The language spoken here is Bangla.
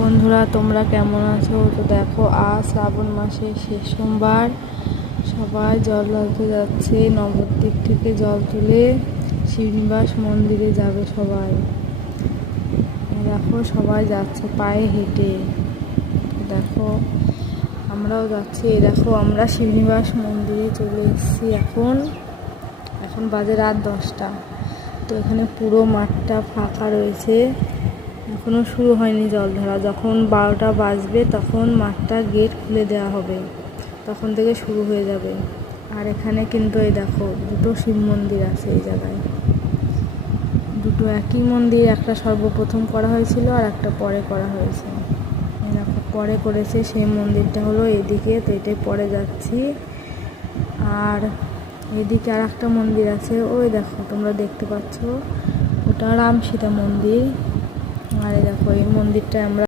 বন্ধুরা, তোমরা কেমন আছো? তো দেখো, আজ শ্রাবণ মাসের শেষ সোমবার। সবাই জল ঢালতে যাচ্ছে। নবদ্বীপ থেকে জল তুলে শ্রীনিবাস মন্দিরে যাবে সবাই। দেখো, সবাই যাচ্ছে পায়ে হেঁটে। দেখো, আমরাও যাচ্ছি। দেখো, আমরা শ্রীনিবাস মন্দিরে চলে এসেছি। এখন বাজে রাত 10টা। তো এখানে পুরো মাঠটা ফাঁকা রয়েছে। এখনও শুরু হয়নি জল ঢালা। যখন 12টা বাজবে তখন মাঠটা গেট খুলে দেওয়া হবে, তখন থেকে শুরু হয়ে যাবে। আর এখানে কিন্তু এই দেখো, দুটো শিব মন্দির আছে এই জায়গায়। দুটো একই মন্দির, একটা সর্বপ্রথম করা হয়েছিল আর একটা পরে করা হয়েছে। দেখো, পরে করেছে সেই মন্দিরটা হলো এদিকে, তো এটাই পরে যাচ্ছি। আর এদিকে আর একটা মন্দির আছে, ওই দেখো তোমরা দেখতে পাচ্ছ, ওটা রাম সীতা মন্দির। আর দেখো, এই মন্দিরটায় আমরা